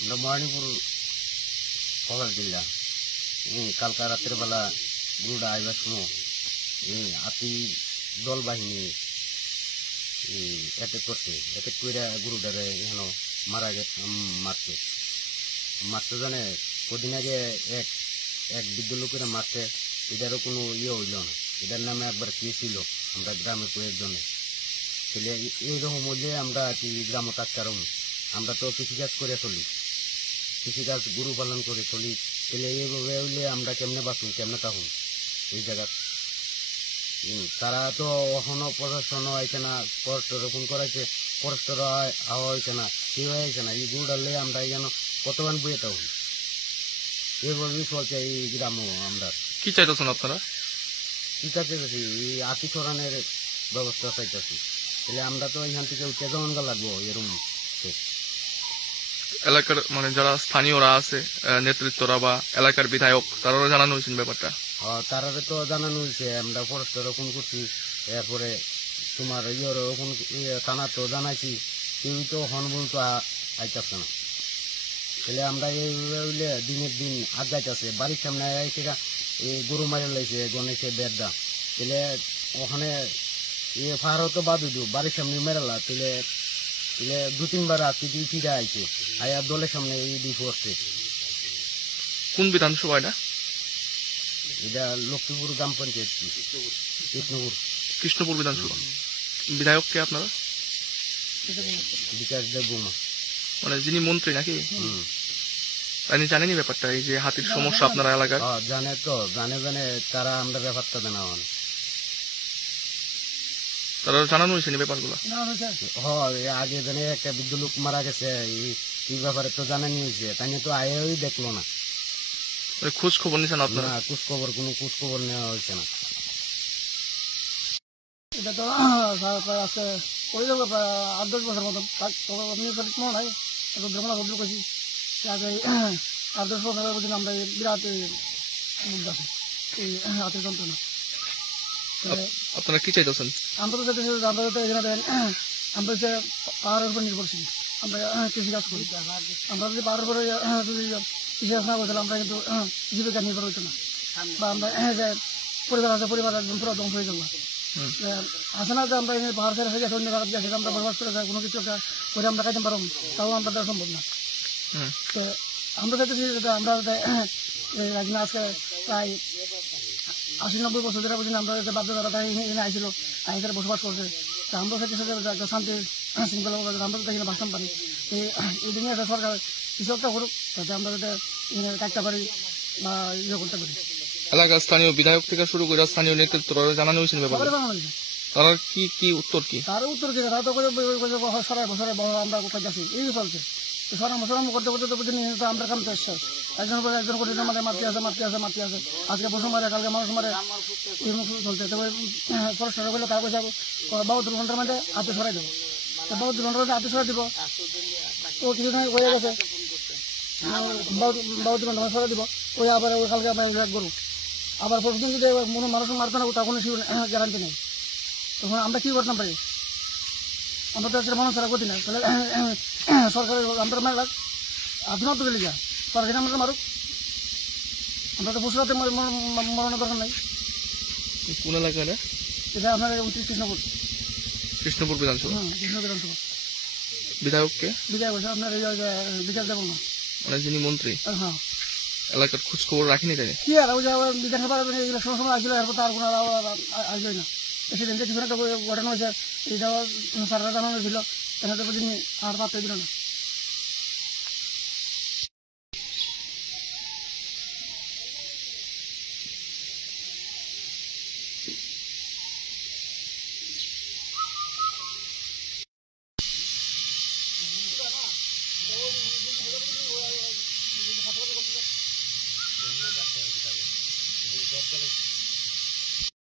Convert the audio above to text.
আমরা মর্নিংপুর কভার দিলাম কালকা রাতের বেলা গুরুটা আইবার সময় আতি দল বাহিনী অ্যাটাক করছে, অ্যাটাক করে গুরুটারে এখানে মারছে জানে কদিন আগে এক বৃদ্ধ লোকেরা মারছে। এটারও কোনো ইয়ে হইল না, এটার নামে একবার কেস ছিল আমরা গ্রামের কয়েকজনে। তাহলে এইরকম হইলে আমরা কি গ্রামে থাকতে আমরা তো কৃষিকাজ করে চলি, কৃষিকাজ গরু পালন করে চলি। তাহলে এইভাবে হইলে আমরা কেমনে বাঁচুন, কেমনে থাকুন এই জায়গা? তারা তো এখনো প্রশাসনও আইছে না, ফরেস্ট রোপণ করাইছে, ফরেস্টের হাওয়া হয়েছে না, কেউ হয়েছে না। এই গরুটা লে আমরা এখানে কতক্ষণ বইয়ে থাকুন, এইভাবেই চলছে এই গ্রামও। আমরা কি চাইতেছেন আপনারা? কি চাইতেছি, এই আতি সরানের ব্যবস্থা চাইতেছি। তাহলে আমরা তো এখান থেকে উঠে জমন লাগবো এরকম। এলাকার মানে যারা স্থানীয়রা আছে, নেতৃত্বরা বা এলাকার বিধায়ক, তারাও জানানো হয়েছেন ব্যাপারটা? তারারে তো জানানো হয়েছে, আমরা ফরেস্টে রোপণ করছি, এরপরে তোমার রোপণ থানা তো জানাইছি, কেউ তো হন বলতো আইতাছে না। তাহলে আমরা এইভাবে দিনের দিন আগাইতেছে। বাড়ির সামনে সেটা গরু মারে লাইছে গণেশে বেড়া, তাহলে ওখানে ফারও তো বাদু বাড়ির সামনে মেরালা। তাহলে দু তিনবার রাত্রি ফিরে আইছে, আয়া দলের সামনে এই দিয়ে পড়ছে। কোন বিধানসভা এটা? এটা লক্ষ্মীপুর গ্রাম পঞ্চায়েত, কৃষ্ণপুর বিধানসভা। বিধায়ক কে আপনারা? বিকাশ দেববর্মা, মানে যিনি মন্ত্রী নাকি? আপনি জানেনি ব্যাপারটা, এই যে হাতির সমস্যা আপনারা এলাকায়? জানে তো, জানে তারা আমরা ব্যাপারটা জানা হন। তারা জানানো হয়েছে ব্যাপারগুলো? আগে জানে একটা বৃদ্ধ লোক মারা গেছে, এই ব্যাপারে তো জানানি হয়েছে, তাই তো আয়েই দেখলো না। খোঁজ খবর নিচ্ছেন আপনারা? কোনো খোঁজ খবর নেওয়া হয়েছে না। এটা তো আজকে করে যাবো প্রায় 8-10 বছর মতন, মনে হয় যখন ভদ্র করছি আগে 8-10 বছর পর্যন্ত আমরা বিরাট এই হাতের যন্ত্রণা। আপনারা কি চাইতেছেন? আমরা তো চাইতেছি আমরা যাতে এখানে দেন, আমরা হচ্ছে পাহাড়ের উপর নির্ভরশীল, আমরা কৃষিকাজ করি। আমরা যদি পাহাড়ের উপরে যদি কৃষিকাজ না করতাম আমরা কিন্তু জীবিকা নির্ভর হইতো না, বা আমরা যে পরিবার আছে পরিবার একদম পুরো ধ্বংস হয়ে যাবো। আসে না যে আমরা পাহাড় ছেড়ে হয়ে গেছে অন্য জায়গায় গেছে, আমরা বসবাস করে কোনো কিছু একটা করে আমরা খাইতে পারবো, তাও আমরা দেওয়া সম্ভব না। তো আমরা চাইতেছি আমরা আজকে প্রায় 80-90 বছর ধরে পর্যন্ত আমরা বাধ্যতা এখানে আইছিল, আইসারে বসবাস করছে। তা আমরা চাইতেছি শান্তি শৃঙ্খলা আমরা যাতে এখানে বাঁচতে পারি। এই দিনে একটা সরকার কিছু একটা করুক, যাতে আমরা যাতে এখানে থাকতে পারি বা ইয়ে করতে পারি। এলাকার স্থানীয় বিধায়ক থেকে শুরু করে স্থানীয় নেতৃত্ব জানানো হয়েছে ব্যাপারে? তারা কি উত্তর কি? তার উত্তর কি, তারা তো সরাই বছরে আমরা কোথায় যাচ্ছি এই চলছে। সরাম করতে করতে তো বুঝিনি আমরা কাম তো শেষ। একজনের পরে একজন করে আমাদের মারতে আছে। আজকে বসে মারে, কালকে মানুষ মারে, এই মুখ চলছে। তবে ফরেস্টার বলে তার পয়সা 72 ঘন্টার মধ্যে হাতে সরাই দেবো। 72 ঘন্টার মধ্যে হাতে সরাই দিব, ও কিছুদিন হয়ে গেছে 72 ঘন্টার মধ্যে সরাই দিব। ওই আবার ওই কালকে গরু আবার প্রতিদিন যদি মানুষ মারতে না, তার কোনো গ্যারান্টি নেই। তখন আমরা কি করতাম পারি? আমরা তো আজকে মানুষ ছাড়া করছি না। তাহলে সরকারের আমরা মারলাম আপনার তো গেলে যা সরকারি আমরা মারুক, আমরা তো পশুরাতে মরানোর দরকার নাই। কোন এলাকা এটা আপনার কৃষ্ণপুর বিধানসভা? কৃষ্ণপুর বিধানসভা। বিধায়ক কে? বিধায়ক হচ্ছে আপনার বিকাশ দেববর্মা, মানে যিনি মন্ত্রী। হ্যাঁ। এলাকার খোঁজ খবর রাখিনি তাই? কি আর ওই যে বিধানসভা ইলেকশনের সময় আসলে এরপর তার কোনো আসবেই না। সেদিন যে কিছু একটা ঘটনা হয়েছে, এইটা সারা জানানো ছিল, এখানে তো যিনি আর পাত্র দিল না। দরকার